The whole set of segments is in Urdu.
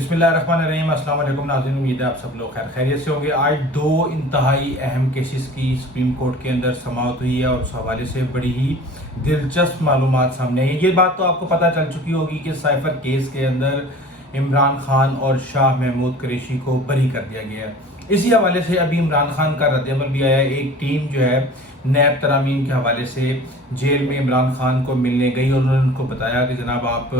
بسم اللہ الرحمن الرحیم۔ السلام علیکم ناظرین، امید ہے آپ سب لوگ خیریت سے ہوں گے۔ آج دو انتہائی اہم کیسز کی سپریم کورٹ کے اندر سماعت ہوئی ہے اور اس حوالے سے بڑی ہی دلچسپ معلومات سامنے آئی ہیں۔ یہ بات تو آپ کو پتہ چل چکی ہوگی کہ سائفر کیس کے اندر عمران خان اور شاہ محمود قریشی کو بری کر دیا گیا ہے۔ اسی حوالے سے ابھی عمران خان کا رد عمل بھی آیا ہے۔ ایک ٹیم جو ہے نیب ترامیم کے حوالے سے جیل میں عمران خان کو ملنے گئی اور انہوں نے ان کو بتایا کہ جناب آپ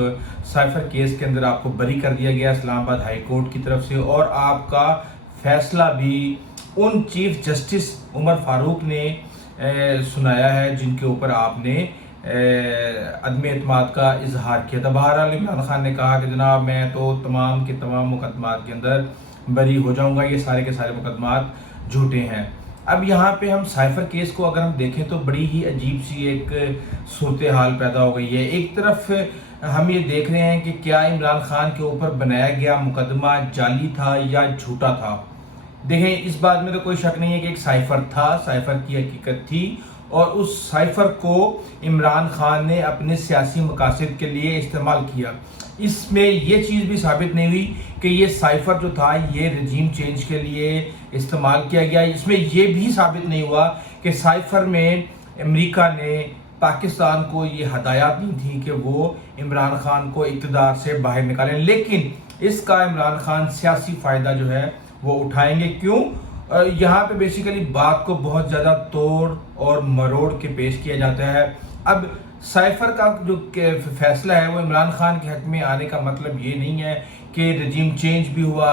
سائفر کیس کے اندر آپ کو بری کر دیا گیا اسلام آباد ہائی کورٹ کی طرف سے، اور آپ کا فیصلہ بھی ان چیف جسٹس عمر فاروق نے سنایا ہے جن کے اوپر آپ نے عدم اعتماد کا اظہار کیا تھا۔ بہرحال عمران خان نے کہا کہ جناب میں تو تمام کے تمام مقدمات کے اندر بری ہو جاؤں گا، یہ سارے کے سارے مقدمات جھوٹے ہیں۔ اب یہاں پہ ہم سائفر کیس کو اگر ہم دیکھیں تو بڑی ہی عجیب سی ایک صورتحال پیدا ہو گئی ہے۔ ایک طرف ہم یہ دیکھ رہے ہیں کہ کیا عمران خان کے اوپر بنایا گیا مقدمہ جعلی تھا یا جھوٹا تھا۔ دیکھیں اس بات میں تو کوئی شک نہیں ہے کہ ایک سائفر تھا، سائفر کی حقیقت تھی، اور اس سائفر کو عمران خان نے اپنے سیاسی مقاصد کے لیے استعمال کیا۔ اس میں یہ چیز بھی ثابت نہیں ہوئی کہ یہ سائفر جو تھا یہ رجیم چینج کے لیے استعمال کیا گیا۔ اس میں یہ بھی ثابت نہیں ہوا کہ سائفر میں امریکہ نے پاکستان کو یہ ہدایات دی تھی کہ وہ عمران خان کو اقتدار سے باہر نکالیں، لیکن اس کا عمران خان سیاسی فائدہ جو ہے وہ اٹھائیں گے۔ کیوں؟ یہاں پہ بیسیکلی بات کو بہت زیادہ توڑ اور مروڑ کے پیش کیا جاتا ہے۔ اب سائفر کا جو فیصلہ ہے وہ عمران خان کے حق میں آنے کا مطلب یہ نہیں ہے کہ رجیم چینج بھی ہوا،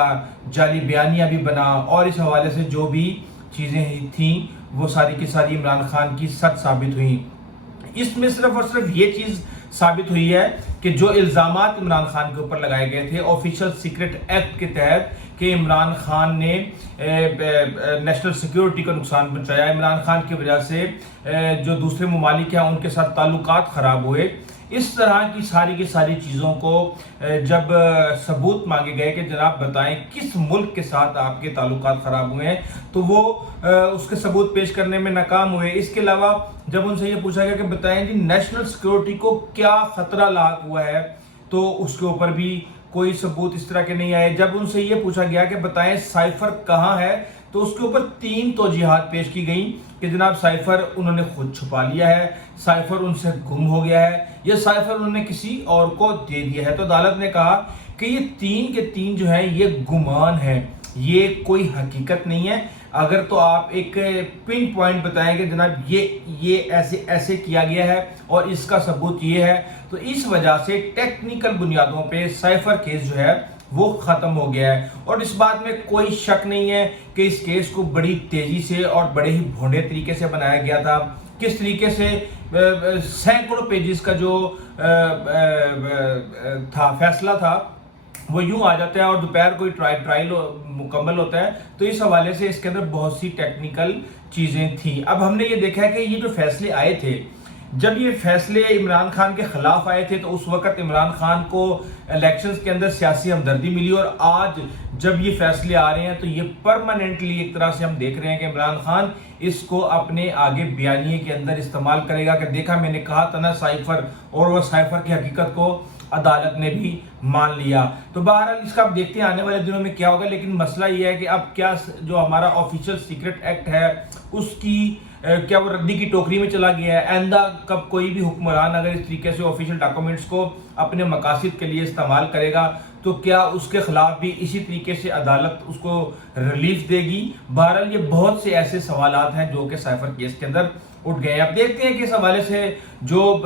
جعلی بیانیاں بھی بنا، اور اس حوالے سے جو بھی چیزیں تھیں وہ ساری کی ساری عمران خان کی سچ ثابت ہوئیں۔ اس میں صرف اور صرف یہ چیز ثابت ہوئی ہے کہ جو الزامات عمران خان کے اوپر لگائے گئے تھے آفیشل سیکرٹ ایکٹ کے تحت کہ عمران خان نے نیشنل سیکیورٹی کو نقصان پہنچایا، عمران خان کی وجہ سے جو دوسرے ممالک ہیں ان کے ساتھ تعلقات خراب ہوئے، اس طرح کی ساری چیزوں کو جب ثبوت مانگے گئے کہ جناب بتائیں کس ملک کے ساتھ آپ کے تعلقات خراب ہوئے ہیں، تو وہ اس کے ثبوت پیش کرنے میں ناکام ہوئے۔ اس کے علاوہ جب ان سے یہ پوچھا گیا کہ بتائیں جی نیشنل سیکیورٹی کو کیا خطرہ لاحق ہوا ہے، تو اس کے اوپر بھی کوئی ثبوت اس طرح کے نہیں آئے۔ جب ان سے یہ پوچھا گیا کہ بتائیں سائفر کہاں ہے، تو اس کے اوپر 3 توجیحات پیش کی گئیں کہ جناب سائفر انہوں نے خود چھپا لیا ہے، سائفر ان سے گم ہو گیا ہے، یا سائفر انہوں نے کسی اور کو دے دیا ہے۔ تو عدالت نے کہا کہ یہ 3 کے 3 جو ہیں یہ گمان ہے، یہ کوئی حقیقت نہیں ہے۔ اگر تو آپ ایک پن پوائنٹ بتائیں کہ جناب یہ ایسے کیا گیا ہے اور اس کا ثبوت یہ ہے، تو اس وجہ سے ٹیکنیکل بنیادوں پہ سائفر کیس جو ہے وہ ختم ہو گیا ہے۔ اور اس بات میں کوئی شک نہیں ہے کہ اس کیس کو بڑی تیزی سے اور بڑے ہی بھونڈے طریقے سے بنایا گیا تھا۔ کس طریقے سے سینکڑوں پیجز کا جو فیصلہ تھا وہ یوں آ جاتا ہے اور دوپہر کوئی ٹرائل مکمل ہوتا ہے، تو اس حوالے سے اس کے اندر بہت سی ٹیکنیکل چیزیں تھیں۔ اب ہم نے یہ دیکھا ہے کہ یہ جو فیصلے آئے تھے، جب یہ فیصلے عمران خان کے خلاف آئے تھے تو اس وقت عمران خان کو الیکشنز کے اندر سیاسی ہمدردی ملی، اور آج جب یہ فیصلے آ رہے ہیں تو یہ پرماننٹلی ایک طرح سے ہم دیکھ رہے ہیں کہ عمران خان اس کو اپنے آگے بیانیے کے اندر استعمال کرے گا کہ دیکھا میں نے کہا تھا نا سائفر، اور وہ سائفر کی حقیقت کو عدالت نے بھی مان لیا۔ تو بہرحال اس کا اب دیکھتے ہیں آنے والے دنوں میں کیا ہوگا، لیکن مسئلہ یہ ہے کہ اب کیا جو ہمارا آفیشل سیکرٹ ایکٹ ہے اس کی کیا وہ ردی کی ٹوکری میں چلا گیا ہے؟ آئندہ کب کوئی بھی حکمران اگر اس طریقے سے آفیشل ڈاکومنٹس کو اپنے مقاصد کے لیے استعمال کرے گا تو کیا اس کے خلاف بھی اسی طریقے سے عدالت اس کو ریلیف دے گی؟ بہرحال یہ بہت سے ایسے سوالات ہیں جو کہ سائفر کیس کے اندر اٹھ گئے ہیں۔ اب دیکھتے ہیں کہ اس حوالے سے جو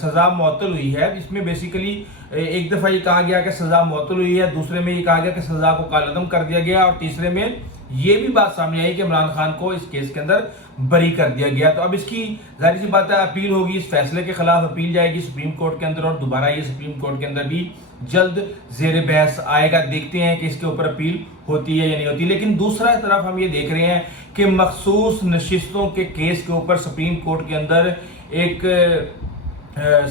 سزا معطل ہوئی ہے، اس میں بیسیکلی ایک دفعہ یہ کہا گیا کہ سزا معطل ہوئی ہے، دوسرے میں یہ کہا گیا کہ سزا کو کالعدم کر دیا گیا، اور تیسرے میں یہ بھی بات سامنے آئی کہ عمران خان کو اس کیس کے اندر بری کر دیا گیا۔ تو اب اس کی ظاہر سی بات ہے اپیل ہوگی، اس فیصلے کے خلاف اپیل جائے گی سپریم کورٹ کے اندر، اور دوبارہ یہ سپریم کورٹ کے اندر بھی جلد زیر بحث آئے گا۔ دیکھتے ہیں کہ اس کے اوپر اپیل ہوتی ہے یا نہیں ہوتی۔ لیکن دوسرا طرف ہم یہ دیکھ رہے ہیں کہ مخصوص نشستوں کے کیس کے اوپر سپریم کورٹ کے اندر ایک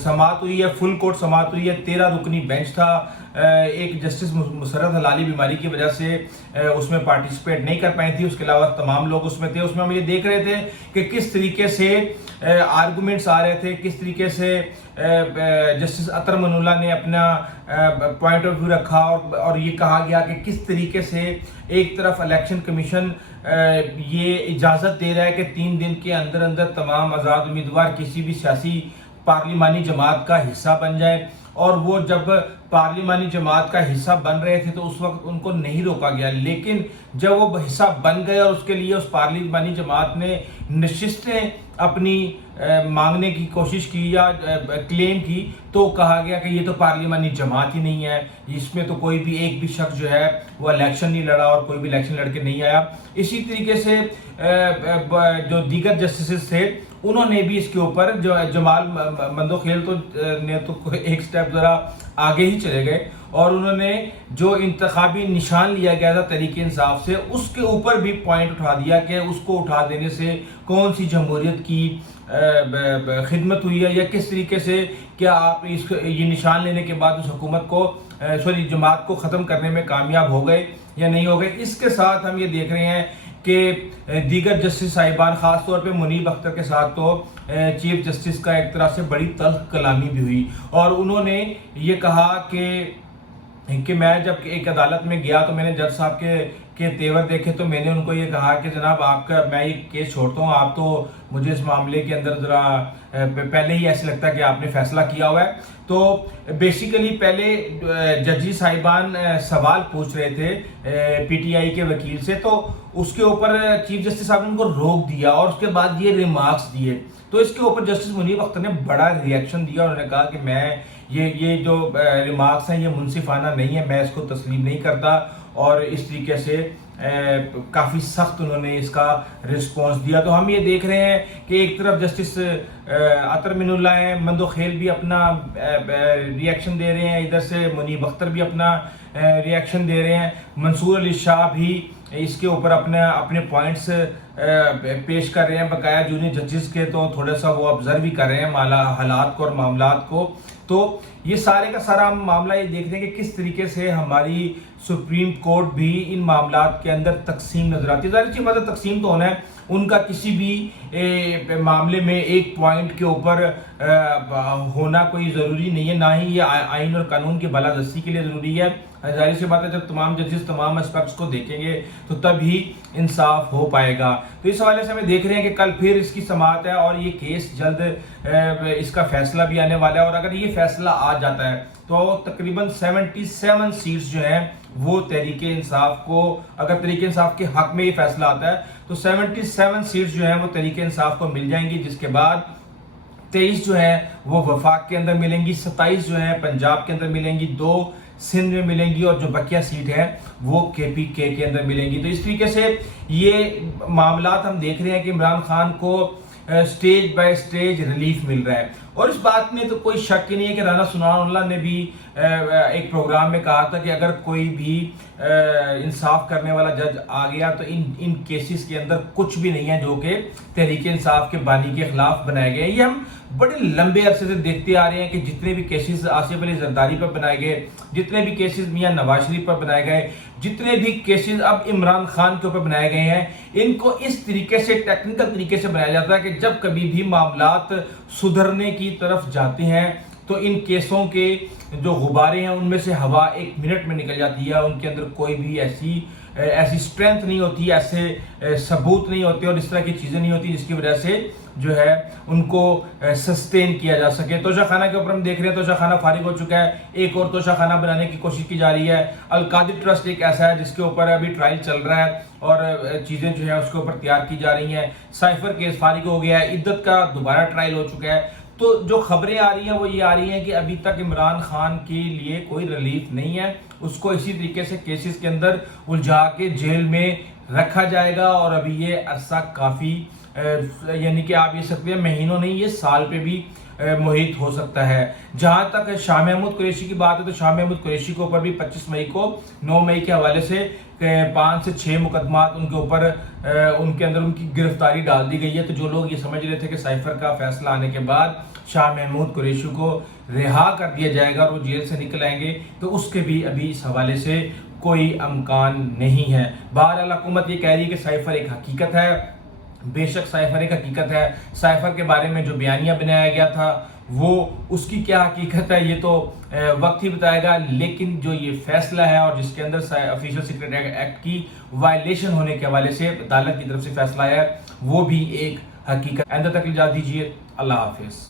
سماعت ہوئی ہے، فل کورٹ سماعت ہوئی ہے، 13 رکنی بینچ تھا ایک جسٹس مسرت ہلالی بیماری کی وجہ سے اس میں پارٹیسپیٹ نہیں کر پائی تھی، اس کے علاوہ تمام لوگ اس میں تھے۔ اس میں ہم یہ دیکھ رہے تھے کہ کس طریقے سے آرگومنٹس آ رہے تھے، کس طریقے سے جسٹس اطہر من اللہ نے اپنا پوائنٹ آف ویو رکھا، اور یہ کہا گیا کہ کس طریقے سے ایک طرف الیکشن کمیشن یہ اجازت دے رہا ہے کہ 3 دن کے اندر اندر تمام آزاد امیدوار کسی بھی سیاسی پارلیمانی جماعت کا حصہ بن جائے، اور وہ جب پارلیمانی جماعت کا حصہ بن رہے تھے تو اس وقت ان کو نہیں روکا گیا، لیکن جب وہ حصہ بن گئے اور اس کے لیے اس پارلیمانی جماعت نے نشستیں اپنی مانگنے کی کوشش کی یا کلیم کی، تو کہا گیا کہ یہ تو پارلیمانی جماعت ہی نہیں ہے، اس میں تو کوئی بھی ایک بھی شخص جو ہے وہ الیکشن نہیں لڑا اور کوئی بھی الیکشن لڑ کے نہیں آیا۔ اسی طریقے سے جو دیگر جسٹسز تھے انہوں نے بھی اس کے اوپر، جو جمال مندوخیل نے تو ایک سٹیپ ذرا آگے ہی چلے گئے، اور انہوں نے جو انتخابی نشان لیا گیا تھا تحریک انصاف سے، اس کے اوپر بھی پوائنٹ اٹھا دیا کہ اس کو اٹھا دینے سے کون سی جمہوریت کی خدمت ہوئی ہے، یا کس طریقے سے کیا آپ یہ نشان لینے کے بعد اس حکومت کو جماعت کو ختم کرنے میں کامیاب ہو گئے یا نہیں ہو گئے۔ اس کے ساتھ ہم یہ دیکھ رہے ہیں کہ دیگر جسٹس صاحبان، خاص طور پہ منیب اختر کے ساتھ تو چیف جسٹس کا ایک طرح سے بڑی تلخ کلامی بھی ہوئی، اور انہوں نے یہ کہا کہ میں جب ایک عدالت میں گیا تو میں نے جج صاحب کے تیور دیکھے، تو میں نے ان کو یہ کہا کہ جناب آپ کا میں یہ کیس چھوڑتا ہوں، آپ تو مجھے اس معاملے کے اندر ذرا پہلے ہی ایسے لگتا ہے کہ آپ نے فیصلہ کیا ہوا ہے۔ تو بیسیکلی پہلے ججی صاحبان سوال پوچھ رہے تھے پی ٹی آئی کے وکیل سے، تو اس کے اوپر چیف جسٹس صاحب نے ان کو روک دیا اور اس کے بعد یہ ریمارکس دیے، تو اس کے اوپر جسٹس منیب اختر نے بڑا ریئیکشن دیا، انہوں نے کہا کہ میں یہ جو ریمارکس ہیں یہ منصفانہ نہیں ہے، میں اس کو تسلیم نہیں کرتا، اور اس طریقے سے کافی سخت انہوں نے اس کا رسپانس دیا۔ تو ہم یہ دیکھ رہے ہیں کہ ایک طرف جسٹس اطہر من اللہ ہیں، مندوخیل بھی اپنا ریئیکشن دے رہے ہیں، ادھر سے منیب اختر بھی اپنا ریئیکشن دے رہے ہیں، منصور علی شاہ بھی اس کے اوپر اپنے پوائنٹس پیش کر رہے ہیں، بقایا جونیئر ججز کے تو تھوڑا سا وہ آبزرو بھی کر رہے ہیں حالات کو اور معاملات کو۔ تو یہ سارے کا سارا ہم معاملہ یہ دیکھتے ہیں کہ کس طریقے سے ہماری سپریم کورٹ بھی ان معاملات کے اندر تقسیم نظر آتی ہے۔ ظاہر سی بات ہے تقسیم تو ہونا ہے، ان کا کسی بھی معاملے میں ایک پوائنٹ کے اوپر ہونا کوئی ضروری نہیں ہے، نہ ہی یہ آئین اور قانون کی بالادستی کے لیے ضروری ہے۔ ظاہر سی بات ہے جب تمام ججز تمام اسپیکٹس کو دیکھیں گے تو تب ہی انصاف ہو پائے گا۔ تو اس حوالے سے ہمیں دیکھ رہے ہیں کہ کل پھر اس کی سماعت ہے، اور یہ کیس جلد اس کا فیصلہ بھی آنے والا ہے، اور اگر یہ فیصلہ آ جاتا ہے تو تقریباً 77 سیٹس جو ہیں وہ تحریک انصاف کو، اگر تحریک انصاف کے حق میں یہ فیصلہ آتا ہے تو 77 سیٹس جو ہیں وہ تحریک انصاف کو مل جائیں گی، جس کے بعد 23 جو ہیں وہ وفاق کے اندر ملیں گی، 27 جو ہیں پنجاب کے اندر ملیں گی، 2 سندھ میں ملیں گی، اور جو بقیہ سیٹ ہے وہ KPK کے اندر ملیں گی۔ تو اس طریقے سے یہ معاملات ہم دیکھ رہے ہیں کہ عمران خان کو سٹیج بائی سٹیج ریلیف مل رہا ہے، اور اس بات میں تو کوئی شک ہی نہیں ہے کہ رانا سنان اللہ نے بھی ایک پروگرام میں کہا تھا کہ اگر کوئی بھی انصاف کرنے والا جج آ گیا تو ان کیسز کے اندر کچھ بھی نہیں ہے جو کہ تحریک انصاف کے بانی کے خلاف بنائے گئے ہیں۔ یہ ہم بڑے لمبے عرصے سے دیکھتے آ رہے ہیں کہ جتنے بھی کیسز آصف علی زرداری پر بنائے گئے، جتنے بھی کیسز میاں نواز شریف پر بنائے گئے، جتنے بھی کیسز اب عمران خان کے اوپر بنائے گئے ہیں، ان کو اس طریقے سے ٹیکنیکل طریقے سے بنایا جاتا ہے کہ جب کبھی بھی معاملات سدھرنے کی طرف جاتے ہیں تو ان کیسوں کے جو غبارے ہیں ان میں سے ہوا 1 منٹ میں نکل جاتی ہے، ان کے اندر کوئی بھی ایسی اسٹرینتھ نہیں ہوتی، ایسے ثبوت نہیں ہوتے، اور اس طرح کی چیزیں نہیں ہوتی جس کی وجہ سے جو ہے ان کو سسٹین کیا جا سکے۔ توشہ خانہ کے اوپر ہم دیکھ رہے ہیں توشہ خانہ فارغ ہو چکا ہے، ایک اور توشہ خانہ بنانے کی کوشش کی جا رہی ہے۔ القادر ٹرسٹ ایک ایسا ہے جس کے اوپر ابھی ٹرائل چل رہا ہے اور چیزیں جو ہیں اس کے اوپر تیار کی جا رہی ہیں۔ سائفر کیس فارغ ہو گیا ہے، عدت کا دوبارہ ٹرائل ہو چکا ہے۔ تو جو خبریں آ رہی ہیں وہ یہ آ رہی ہیں کہ ابھی تک عمران خان کے لیے کوئی ریلیف نہیں ہے، اس کو اسی طریقے سے کیسز کے اندر الجھا کے جیل میں رکھا جائے گا، اور ابھی یہ عرصہ کافی یعنی کہ آپ یہ سکتے ہیں مہینوں نہیں، یہ سال پہ بھی محیط ہو سکتا ہے۔ جہاں تک شاہ محمود قریشی کی بات ہے تو شاہ محمود قریشی کے اوپر بھی 25 مئی کو 9 مئی کے حوالے سے 5 سے 6 مقدمات ان کے اوپر ان کے اندر ان کی گرفتاری ڈال دی گئی ہے۔ تو جو لوگ یہ سمجھ رہے تھے کہ سائفر کا فیصلہ آنے کے بعد شاہ محمود قریشی کو رہا کر دیا جائے گا اور وہ جیل سے نکل آئیں گے، تو اس کے بھی ابھی اس حوالے سے کوئی امکان نہیں ہے۔ بہرحال حکومت یہ کہہ رہی ہے کہ سائفر ایک حقیقت ہے، بے شک سائفر ایک حقیقت ہے۔ سائفر کے بارے میں جو بیانیہ بنایا گیا تھا وہ اس کی کیا حقیقت ہے یہ تو وقت ہی بتائے گا، لیکن جو یہ فیصلہ ہے اور جس کے اندر آفیشل سیکریٹ ایکٹ کی وائلیشن ہونے کے حوالے سے عدالت کی طرف سے فیصلہ ہے وہ بھی ایک حقیقت۔ آئندہ تک اجازت دیجیے، اللہ حافظ۔